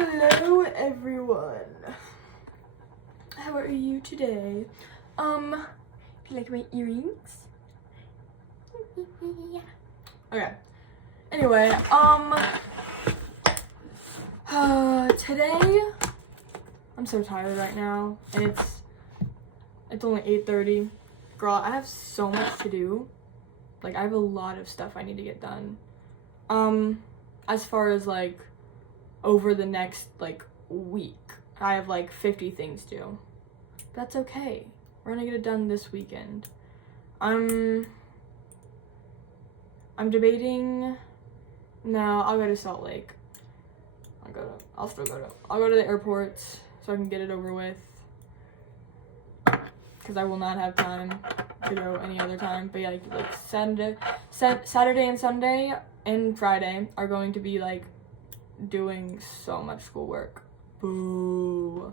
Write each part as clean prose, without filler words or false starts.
Hello everyone. How are you today? Do you like my earrings? Okay. Anyway, today I'm so tired right now, and it's only 8:30. Girl, I have so much to do. Like, I have a lot of stuff I need to get done. As far as like over the next like week, I have like 50 things due. That's okay. We're gonna get it done this weekend. I'm debating. No, I'll go to Salt Lake. I'll go to the airport so I can get it over with, because I will not have time to go any other time. But yeah, like Saturday and Sunday and Friday are going to be like doing so much schoolwork. Boo.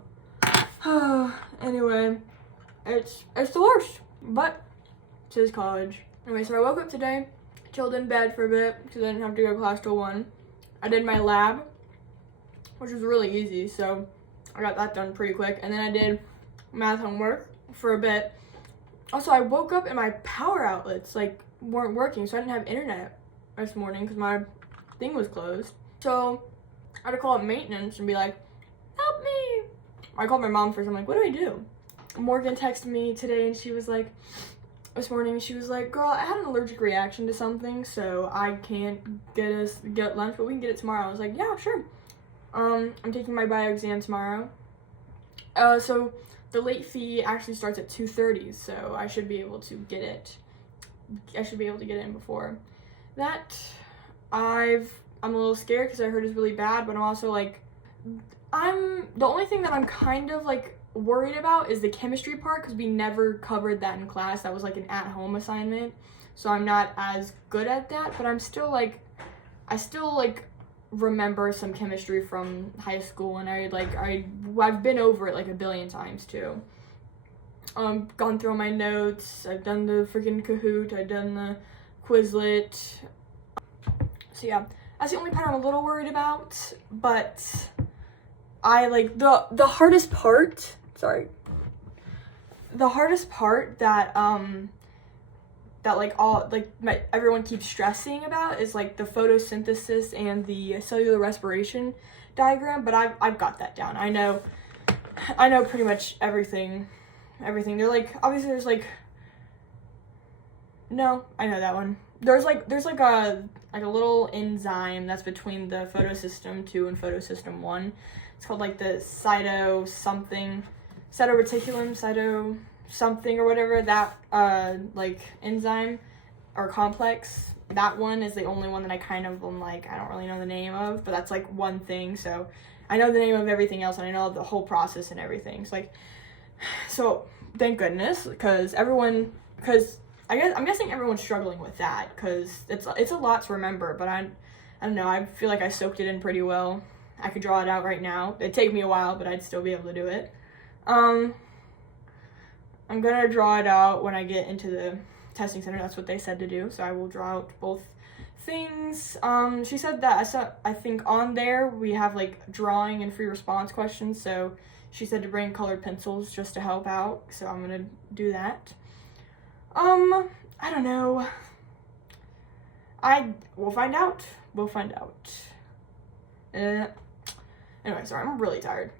Anyway, it's the worst, but it is college. Anyway, so I woke up today, chilled in bed for a bit because I didn't have to go to class till 1. I did my lab, which was really easy, so I got that done pretty quick. And then I did math homework for a bit. Also, I woke up and my power outlets like weren't working, so I didn't have internet this morning because my thing was closed. So I had to call up maintenance and be like, help me. I called my mom first. I'm like, what do I do? Morgan texted me today and she was like, this morning, she was like, girl, I had an allergic reaction to something, so I can't get lunch, but we can get it tomorrow. I was like, yeah, sure. I'm taking my bio exam tomorrow. So the late fee actually starts at 2:30, so I should be able to get it. I should be able to get it in before that. I'm a little scared because I heard it's really bad, but I'm also like, the only thing that I'm kind of like worried about is the chemistry part, because we never covered that in class. That was like an at-home assignment, so I'm not as good at that, but I still remember some chemistry from high school, and I've been over it like a billion times too. Gone through my notes, I've done the freaking Kahoot, I've done the Quizlet. So yeah, that's the only part I'm a little worried about, but I like the hardest part that everyone keeps stressing about is like the photosynthesis and the cellular respiration diagram, but I've got that down. I know pretty much everything. They're like, obviously there's like, no, I know that one. There's like a little enzyme that's between the photosystem 2 and photosystem 1. It's called like the cytoreticulum, cyto something or whatever, that like enzyme or complex. That one is the only one that I kind of am like, I don't really know the name of, but that's like one thing. So I know the name of everything else, and I know the whole process and everything. So thank goodness, because I'm guessing everyone's struggling with that, because it's a lot to remember, but I don't know, I feel like I soaked it in pretty well. I could draw it out right now. It'd take me a while, but I'd still be able to do it. I'm gonna draw it out when I get into the testing center. That's what they said to do, so I will draw out both things. She said that I think on there we have like drawing and free response questions, so she said to bring colored pencils just to help out, so I'm gonna do that. I don't know. We'll find out. Anyway, sorry, I'm really tired.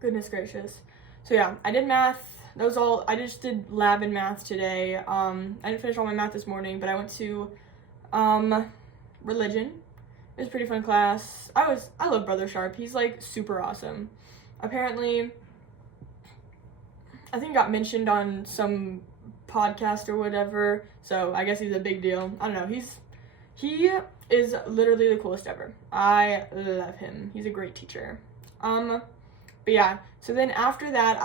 Goodness gracious. So yeah, I did math. That was all. I just did lab and math today. I didn't finish all my math this morning, but I went to, religion. It was a pretty fun class. I love Brother Sharp. He's like super awesome. Apparently, I think he got mentioned on some podcast or whatever, so I guess he's a big deal. I don't know. He is literally the coolest ever. I love him. He's a great teacher. But yeah, so then after that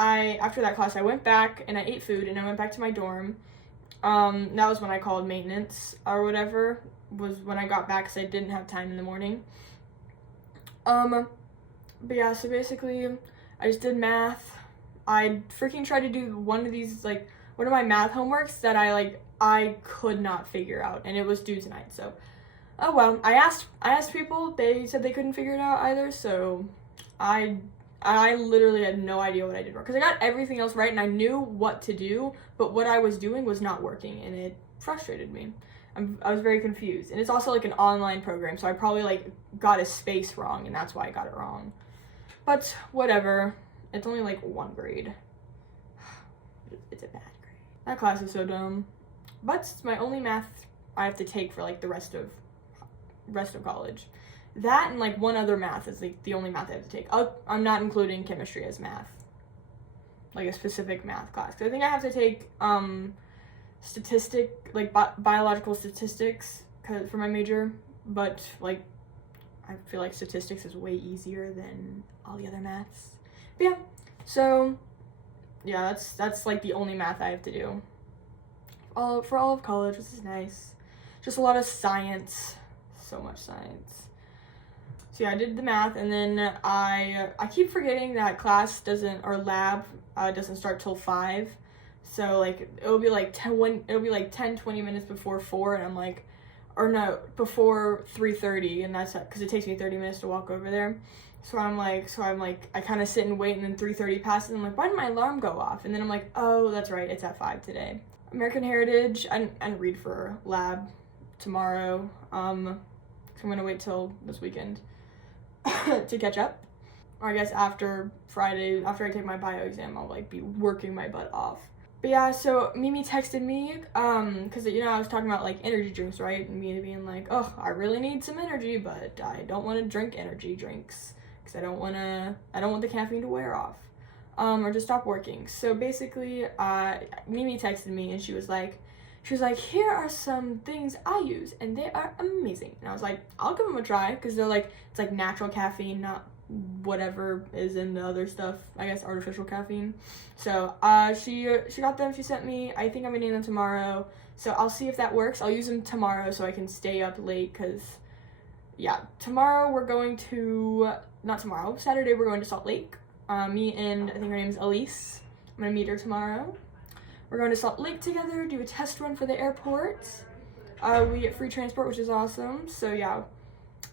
class, I went back and I ate food and I went back to my dorm. That was when I called maintenance or whatever, was when I got back because I didn't have time in the morning. But yeah, so basically I just did math. I freaking tried to do one of my math homeworks that I could not figure out, and it was due tonight, so Oh well, I asked people, they said they couldn't figure it out either, so I literally had no idea what I did wrong. Because I got everything else right and I knew what to do, but what I was doing was not working and it frustrated me. I was very confused. And it's also like an online program, so I probably like got a space wrong and that's why I got it wrong. But whatever, it's only like 1 grade. It's a bad grade. That class is so dumb. But it's my only math I have to take for like the rest of college. That and like 1 other math is like the only math I have to take. I'm not including chemistry as math, like a specific math class. Cause I think I have to take biological statistics for my major, but like I feel like statistics is way easier than all the other maths. But yeah, so yeah, that's like the only math I have to do for all of college, which is nice. Just a lot of science, so much science. So yeah, I did the math, and then I keep forgetting that lab doesn't start till 5. So like it'll be like 10-20 minutes before 4, and I'm like, or no, before 3:30, and that's because it takes me 30 minutes to walk over there. So I'm like I kind of sit and wait, and then 3:30 passes, and I'm like, why did my alarm go off? And then I'm like, oh, that's right, it's at 5 today. American Heritage, I didn't read for lab tomorrow. So I'm gonna wait till this weekend to catch up. Or I guess after Friday, after I take my bio exam, I'll like be working my butt off. But yeah, so Mimi texted me, cause you know I was talking about like energy drinks, right? And me being like, oh, I really need some energy, but I don't want to drink energy drinks, cause I don't want the caffeine to wear off, or to stop working. So basically, Mimi texted me and she was like, here are some things I use and they are amazing. And I was like, I'll give them a try, because they're like, it's like natural caffeine, not whatever is in the other stuff, I guess artificial caffeine. So she got them, she sent me, I think I'm gonna need them tomorrow. So I'll see if that works. I'll use them tomorrow so I can stay up late, because yeah, tomorrow we're going to, not tomorrow, Saturday we're going to Salt Lake. Me and I think her name's Elise. I'm gonna meet her tomorrow. We're going to Salt Lake together, do a test run for the airport. We get free transport, which is awesome. So yeah,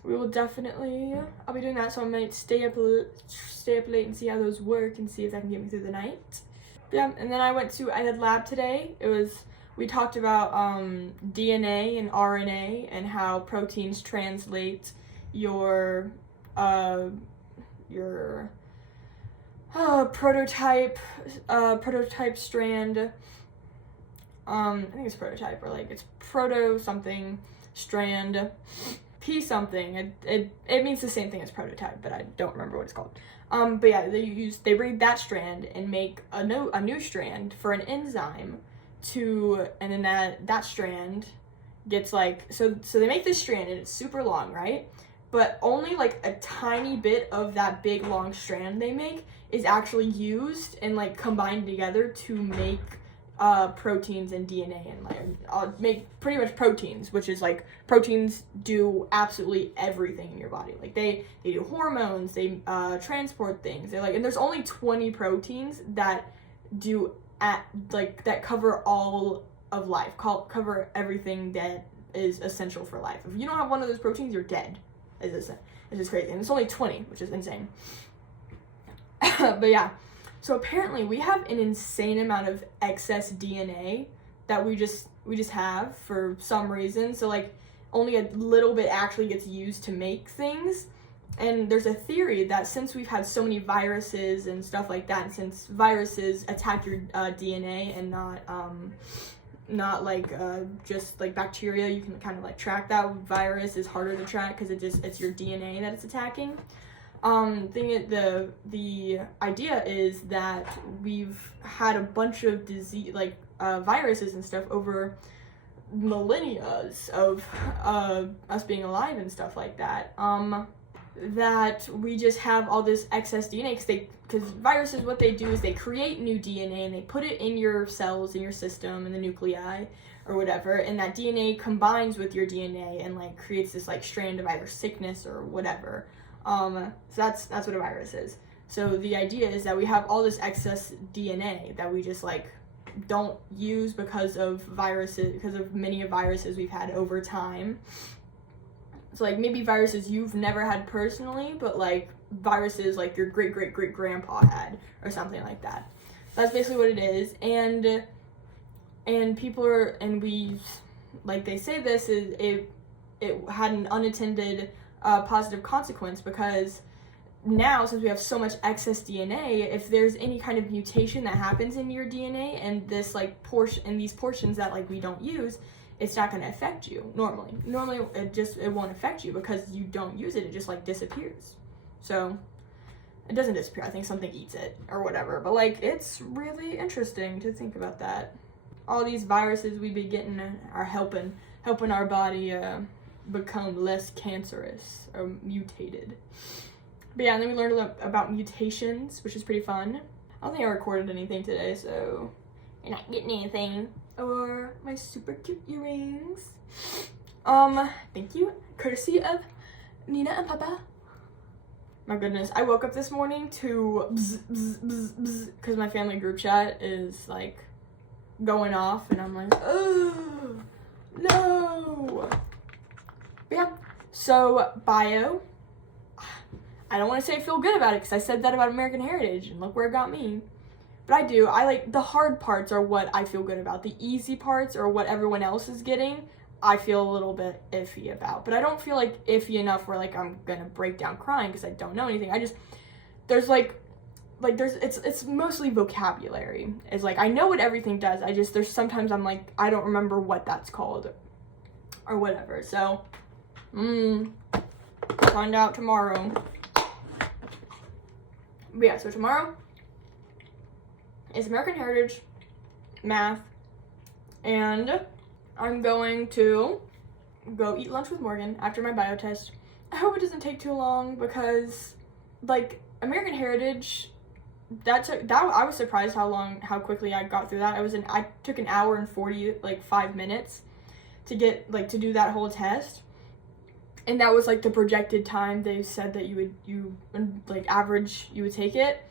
we will definitely, I'll be doing that. So I might stay up late and see how those work and see if that can get me through the night. Yeah, and then I had lab today. We talked about DNA and RNA and how proteins translate your prototype strand. I think it's prototype, or like it's proto something strand P something. It means the same thing as prototype, but I don't remember what it's called. But yeah, they read that strand and make a new strand for an enzyme and then that strand gets like, so they make this strand and it's super long, right? But only like a tiny bit of that big long strand they make is actually used and like combined together to make proteins and DNA, and like make pretty much proteins, which is like proteins do absolutely everything in your body. Like they do hormones, they transport things. And there's only 20 proteins that that cover all of life, cover everything that is essential for life. If you don't have one of those proteins, you're dead. It's just crazy, and it's only 20, which is insane. But yeah, so apparently we have an insane amount of excess DNA that we just have for some reason. So like only a little bit actually gets used to make things. And there's a theory that since we've had so many viruses and stuff like that, and since viruses attack your DNA and not like just like bacteria, you can kind of like track that. Virus is harder to track because it's your DNA that it's attacking. The idea is that we've had a bunch of disease, like viruses and stuff over millennia of us being alive and stuff like that. That we just have all this excess DNA because viruses, what they do is they create new DNA and they put it in your cells, in your system, in the nuclei or whatever, and that DNA combines with your DNA and like creates this like strand of either sickness or whatever. So that's what a virus is. So the idea is that we have all this excess DNA that we just like don't use because of viruses, because of many viruses we've had over time. So like maybe viruses you've never had personally, but like viruses like your great great great grandpa had or something like that. So that's basically what it is. And people are, and we, like they say this is it had an unintended positive consequence, because now, since we have so much excess DNA, if there's any kind of mutation that happens in your DNA and this like these portions that like we don't use, it's not going to affect you normally. Normally it won't affect you because you don't use it. It just like disappears. So it doesn't disappear. I think something eats it or whatever. But like, it's really interesting to think about that. All these viruses we be getting are helping our body become less cancerous or mutated. But yeah, and then we learned about mutations, which is pretty fun. I don't think I recorded anything today, so you're not getting anything. Or my super cute earrings. Thank you. Courtesy of Nina and Papa. My goodness, I woke up this morning to bzz, bzz, bzz, bzz, because my family group chat is like going off, and I'm like, oh, no. But yeah, so bio. I don't want to say I feel good about it because I said that about American Heritage and look where it got me. But I do. I like the hard parts are what I feel good about. The easy parts or what everyone else is getting, I feel a little bit iffy about. But I don't feel like iffy enough where like I'm gonna break down crying because I don't know anything. I just there's it's mostly vocabulary. It's like I know what everything does. There's sometimes I'm like I don't remember what that's called or whatever. So find out tomorrow. But yeah, so tomorrow is American Heritage, math, and I'm going to go eat lunch with Morgan after my bio test. I hope it doesn't take too long because, like, American Heritage, I was surprised how quickly I got through that. I took an hour and 45 minutes to do that whole test. And that was like the projected time they said that you would take it.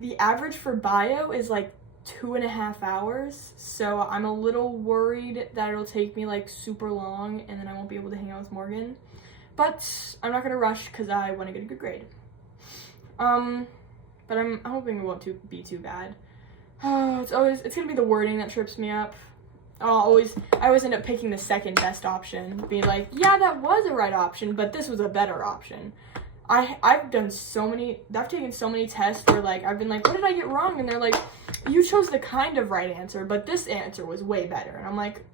The average for bio is like 2.5 hours. So I'm a little worried that it'll take me like super long and then I won't be able to hang out with Morgan. But I'm not gonna rush because I want to get a good grade. But I'm hoping it won't be too bad. It's gonna be the wording that trips me up. I always end up picking the second best option, being like, yeah, that was a right option, but this was a better option. I've taken so many tests where like I've been like, what did I get wrong? And they're like, you chose the kind of right answer, but this answer was way better. And I'm like,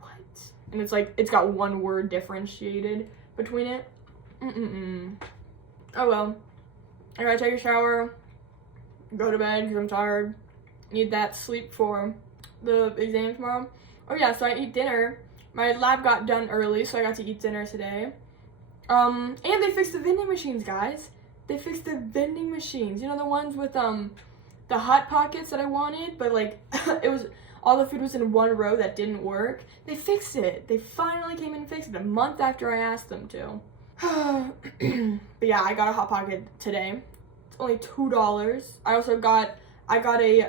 what? And it's like it's got one word differentiated between it. Oh well. I gotta take a shower, go to bed because I'm tired. Need that sleep for the exam tomorrow. Oh yeah, so I eat dinner. My lab got done early, so I got to eat dinner today. And they fixed the vending machines, guys. They fixed the vending machines. You know, the ones with the Hot Pockets that I wanted, but like it was all the food was in one row that didn't work. They fixed it. They finally came in and fixed it a month after I asked them to. But yeah, I got a Hot Pocket today. It's only $2. I got a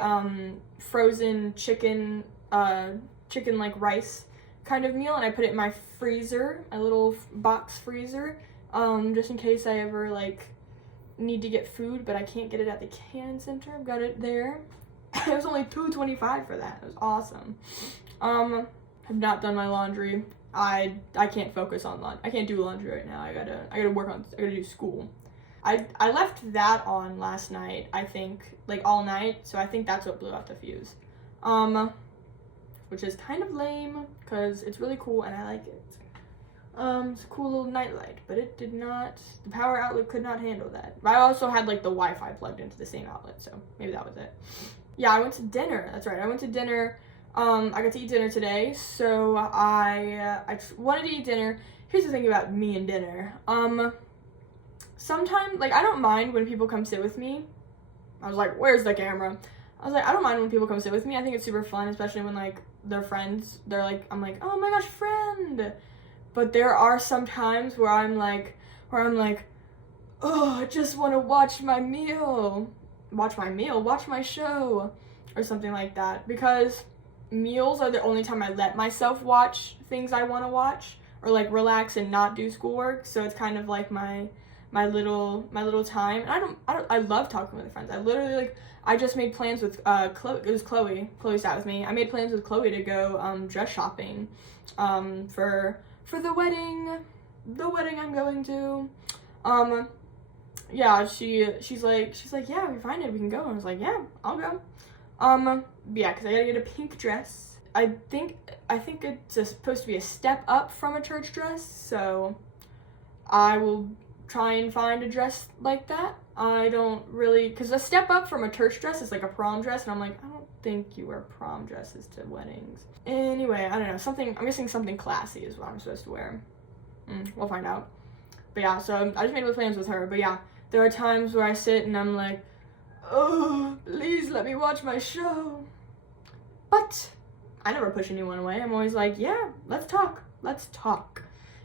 frozen chicken like rice kind of meal, and I put it in my freezer, my little box freezer, just in case I ever like need to get food, but I can't get it at the Cannon Center. I've got it there. It was only $2.25 for that. It was awesome. I've not done my laundry. I can't focus on laundry. I can't do laundry right now. I gotta do school. I left that on last night, I think, like all night, so I think that's what blew out the fuse. Which is kind of lame, because it's really cool and I like it. It's a cool little nightlight, but it did not, the power outlet could not handle that. But I also had like the Wi-Fi plugged into the same outlet, so maybe that was it. Yeah, I went to dinner, that's right, I went to dinner. I got to eat dinner today, so I wanted to eat dinner. Here's the thing about me and dinner. Sometimes, like, I don't mind when people come sit with me. I was like, where's the camera? I was like, I don't mind when people come sit with me. I think it's super fun, especially when, like, they're friends. They're like, I'm like, oh my gosh, friend. But there are some times where I'm like, oh, I just want to watch my show, or something like that. Because meals are the only time I let myself watch things I want to watch, or like relax and not do schoolwork. So it's kind of like my little time. And I love talking with friends. I literally like, I just made plans with Chloe. It was Chloe sat with me. I made plans with Chloe to go dress shopping for the wedding I'm going to. Yeah, she's like, yeah, we find it, we can go. And I was like, yeah, I'll go. Yeah, because I gotta get a pink dress. I think it's supposed to be a step up from a church dress, so I will try and find a dress like that. I don't really, because a step up from a church dress is like a prom dress, and I'm like, I don't think you wear prom dresses to weddings. Anyway, I don't know, I'm guessing something classy is what I'm supposed to wear. We'll find out. But yeah, so I just made plans with her. But yeah, there are times where I sit and I'm like, oh, please let me watch my show. But I never push anyone away. I'm always like, yeah, let's talk. And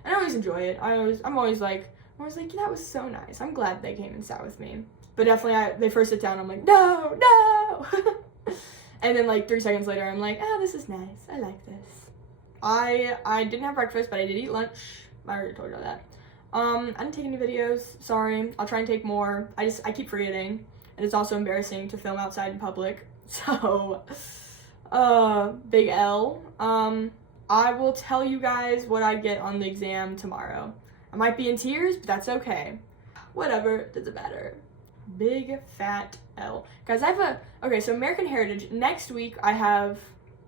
I always enjoy it. I'm always like, yeah, that was so nice. I'm glad they came and sat with me. But definitely, they first sit down, I'm like, no. And then like 3 seconds later, I'm like, oh, this is nice. I like this. I didn't have breakfast, but I did eat lunch. I already told you all that. I didn't take any videos. Sorry. I'll try and take more. I keep forgetting. And it's also embarrassing to film outside in public. So, big L. I will tell you guys what I get on the exam tomorrow. I might be in tears, but that's okay. Whatever, doesn't matter. Big fat L. Guys, so American Heritage. Next week I have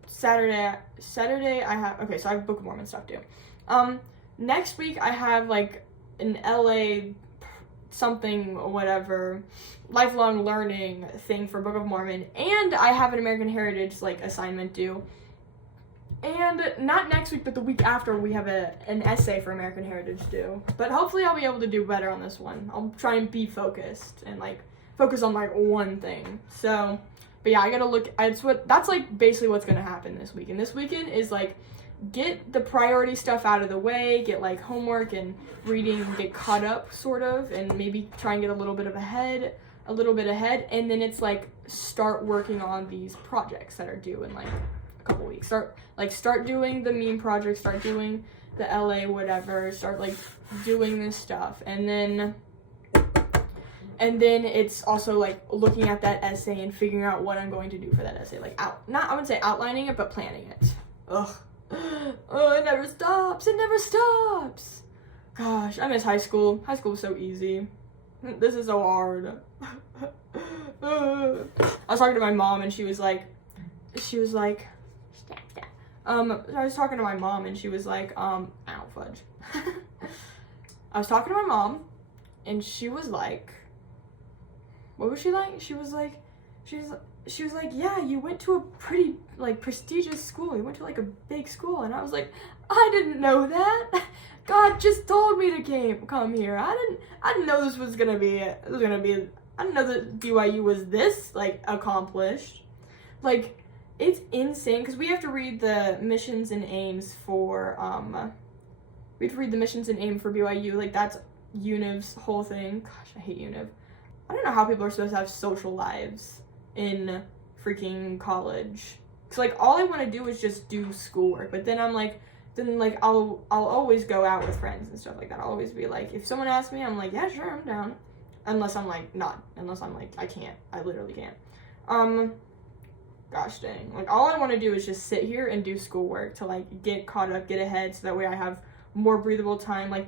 Saturday I have Book of Mormon stuff too. Next week I have like an LA something or whatever lifelong learning thing for Book of Mormon, and I have an American Heritage like assignment due. And not next week, but the week after, we have an essay for American Heritage due. But hopefully I'll be able to do better on this one. I'll try and be focused and like focus on like one thing. So, but yeah, I gotta look. That's like basically what's gonna happen this weekend. This weekend is like get the priority stuff out of the way, get like homework and reading, get caught up sort of, and maybe try and get a little bit ahead. And then it's like start working on these projects that are due in like a couple weeks. Start doing the meme project, start doing the LA whatever, start like doing this stuff, and then it's also like looking at that essay and figuring out what I'm going to do for that essay. Like I wouldn't say outlining it, but planning it. Ugh. Oh, it never stops. Gosh, I miss high school. High school was so easy. This is so hard. I was talking to my mom and she was like, I was talking to my mom and she was like, ow, fudge. I was talking to my mom and she was like, what was she like? She was like, yeah, you went to a pretty like prestigious school. You went to like a big school. And I was like, I didn't know that. God just told me to come here. I didn't know this was gonna be I didn't know that BYU was this like accomplished. Like, it's insane because we have to read the missions and aims for BYU. Like, that's UNIV's whole thing. Gosh, I hate UNIV. I don't know how people are supposed to have social lives in freaking college. Cause like all I want to do is just do schoolwork. But then I'll always go out with friends and stuff like that. I'll always be like, if someone asks me, I'm like, yeah, sure, I'm down. Unless I'm like, I can't. I literally can't. Gosh dang. Like, all I want to do is just sit here and do schoolwork to, like, get caught up, get ahead, so that way I have more breathable time. Like,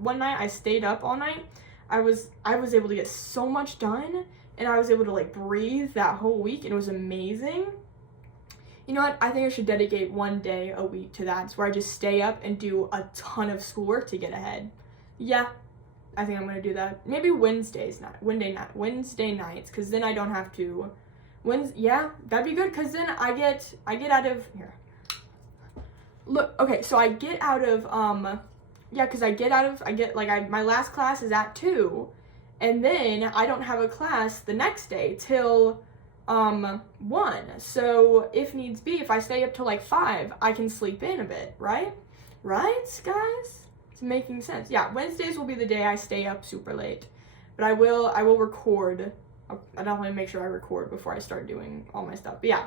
one night I stayed up all night. I was able to get so much done, and I was able to, like, breathe that whole week, and it was amazing. You know what? I think I should dedicate one day a week to that. It's where I just stay up and do a ton of schoolwork to get ahead. Yeah, I think I'm going to do that. Maybe Wednesday nights, because then I don't have to... Yeah, that'd be good, because then I get out of... Here. Look, okay, so I get out of, my last class is at 2, and then I don't have a class the next day till, 1. So, if needs be, if I stay up till, like, 5, I can sleep in a bit, right? Right, guys? It's making sense. Yeah, Wednesdays will be the day I stay up super late, but I will record. I definitely make sure I record before I start doing all my stuff. But yeah,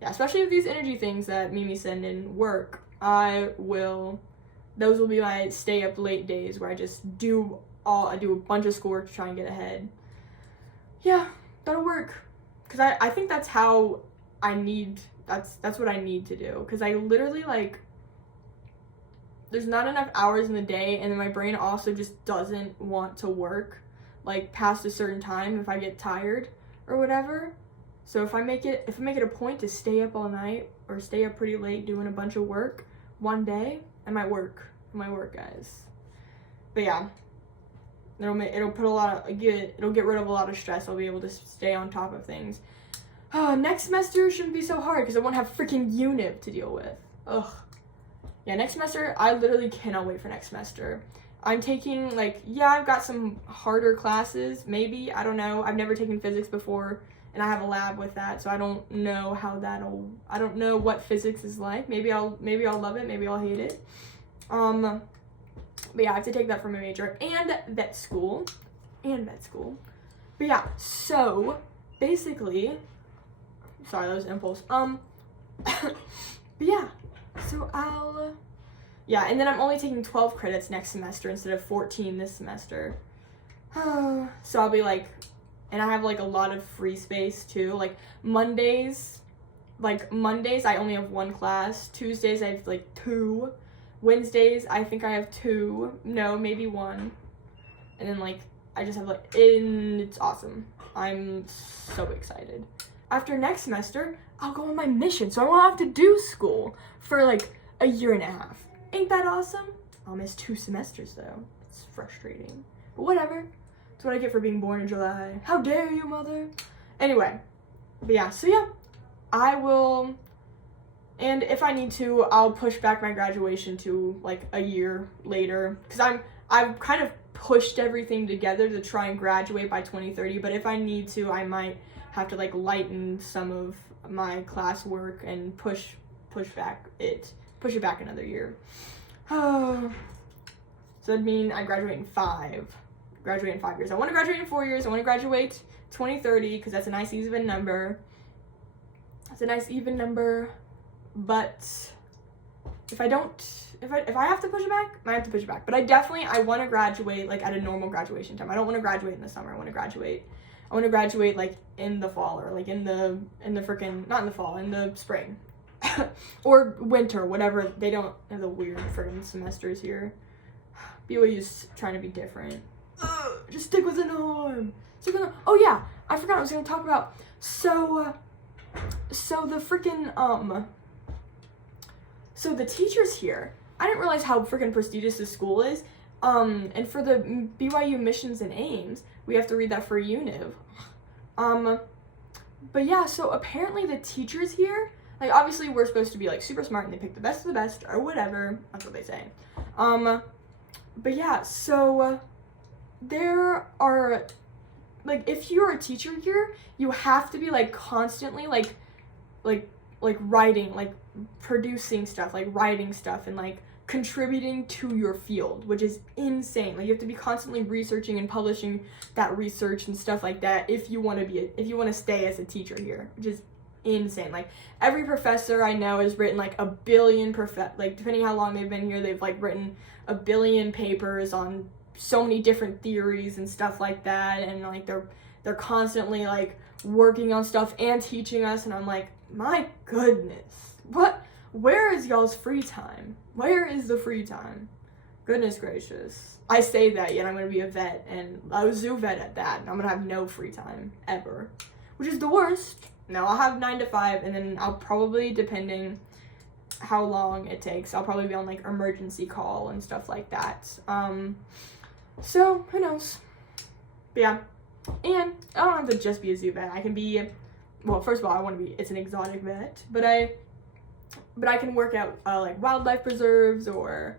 yeah, especially with these energy things that Mimi send in work, those will be my stay up late days where I just do a bunch of schoolwork to try and get ahead. Yeah, that'll work. Cause I think that's how that's what I need to do. Cause I literally like, there's not enough hours in the day, and then my brain also just doesn't want to work like past a certain time if I get tired or whatever. So if I make it a point to stay up all night or stay up pretty late doing a bunch of work one day, it might work, guys. But yeah, it'll get rid of a lot of stress. I'll be able to stay on top of things. Next semester shouldn't be so hard because I won't have freaking UNIV to deal with. Ugh. Yeah, next semester, I literally cannot wait for next semester. I'm taking, like, yeah, I've got some harder classes, maybe, I don't know. I've never taken physics before, and I have a lab with that, so I don't know I don't know what physics is like. Maybe I'll love it, maybe I'll hate it. But yeah, I have to take that for my major, and vet school. But yeah, so, basically, sorry, that was impulse. But yeah, so and then I'm only taking 12 credits next semester instead of 14 this semester. So I'll be like, and I have like a lot of free space too. Like Mondays I only have one class. Tuesdays I have like 2. Wednesdays I think I have 2. No, maybe 1. And then like I just have it's awesome. I'm so excited. After next semester, I'll go on my mission, so I won't have to do school for like a year and a half. Ain't that awesome? I'll miss 2 semesters though. It's frustrating. But whatever. That's what I get for being born in July. How dare you, mother? Anyway. But yeah, so yeah. I will, and if I need to, I'll push back my graduation to like a year later. Because I've kind of pushed everything together to try and graduate by 2030. But if I need to, I might have to like lighten some of my classwork and push it back another year. So that'd mean I graduate in 5 years. I want to graduate in 4 years. I want to graduate 2030 because that's a nice even number. But if I have to push it back, I have to push it back. But I want to graduate like at a normal graduation time. I don't want to graduate in the summer. I want to graduate like in the fall, or like in the freaking, not in the fall, in the spring. Or winter, whatever. They don't have the weird freaking semesters here. BYU's trying to be different. Just stick with the norm. Oh yeah, I forgot I was gonna talk about. So the freaking so the teachers here, I didn't realize how freaking prestigious this school is. And for the BYU missions and aims, we have to read that for UNIV. But yeah, so apparently the teachers here, like obviously we're supposed to be like super smart and they pick the best of the best or whatever. That's what they say. But yeah, so there are, like, if you're a teacher here, you have to be like constantly like writing, like producing stuff, like writing stuff and like contributing to your field, which is insane. Like you have to be constantly researching and publishing that research and stuff like that if you want to stay as a teacher here, which is insane. Like every professor I know has written like a billion like depending how long they've been here, they've like written a billion papers on so many different theories and stuff like that, and like they're constantly like working on stuff and teaching us, and I'm like, my goodness, where is y'all's free time? Where is the free time? Goodness gracious. I say that, yet I'm going to be a vet, and a zoo vet at that, and I'm going to have no free time, ever. Which is the worst. No, I'll have 9 to 5, and then I'll probably, depending how long it takes, I'll probably be on, like, emergency call and stuff like that. So, who knows? But yeah. And I don't have to just be a zoo vet. I can be, well, first of all, it's an exotic vet, but I can work at like wildlife preserves or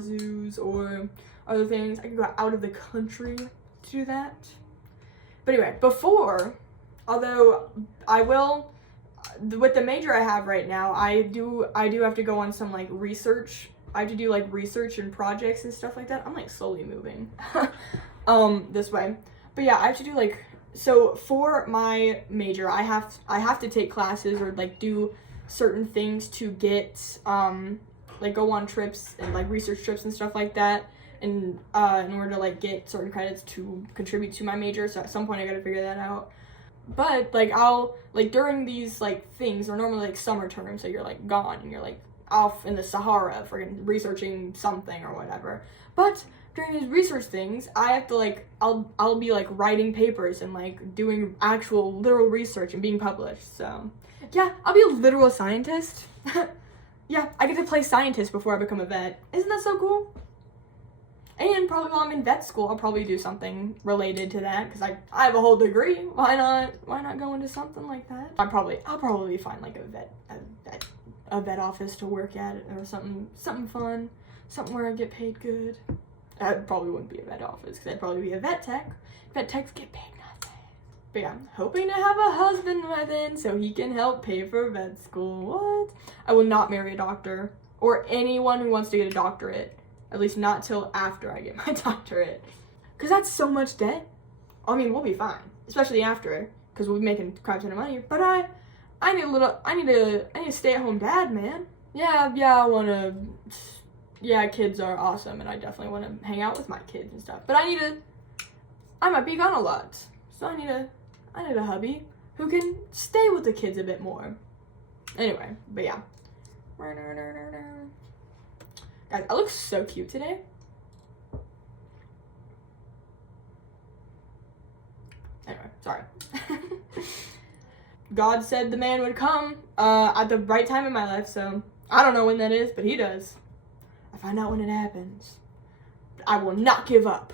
zoos or other things. I can go out of the country to do that. But anyway, although I will, with the major I have right now, I do have to go on some like research. I have to do like research and projects and stuff like that. I'm like slowly moving this way. But But yeah, I have to do like, so for my major, I have to take classes or like do certain things to get like go on trips and like research trips and stuff like that, and in order to like get certain credits to contribute to my major. So at some point I gotta figure that out. But like I'll like during these like things are normally like summer terms, so you're like gone and you're like off in the Sahara for researching something or whatever. But during these research things, I have to like I'll be like writing papers and like doing actual literal research and being published. So yeah, I'll be a literal scientist. Yeah, I get to play scientist before I become a vet. Isn't that so cool? And probably while I'm in vet school, I'll probably do something related to that because I have a whole degree. Why not go into something like that? I'll probably find like a vet office to work at or something fun, something where I get paid good. I probably wouldn't be a vet office because I'd probably be a vet tech. Vet techs get paid nothing. But yeah, I'm hoping to have a husband by then so he can help pay for vet school. What? I will not marry a doctor or anyone who wants to get a doctorate. At least not till after I get my doctorate. Because that's so much debt. I mean, we'll be fine. Especially after. Because we'll be making a crap ton of money. But I need a stay-at-home dad, man. Yeah, kids are awesome. And I definitely want to hang out with my kids and stuff. But I might be gone a lot. So I need a hubby who can stay with the kids a bit more. Anyway, but yeah. Guys, I look so cute today. Anyway, sorry. God said the man would come at the right time in my life, so I don't know when that is, but he does. I find out when it happens. But I will not give up.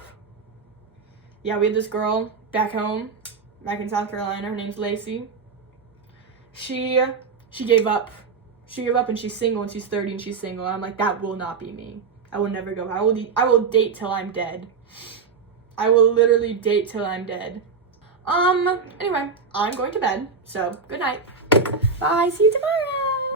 Yeah, we had this girl back home, back in South Carolina. Her name's Lacey. She gave up. She gave up and she's single and she's 30 and she's single. And I'm like, that will not be me. I will never go. I will date till I'm dead. I will literally date till I'm dead. Anyway, I'm going to bed. So, good night. Bye. See you tomorrow.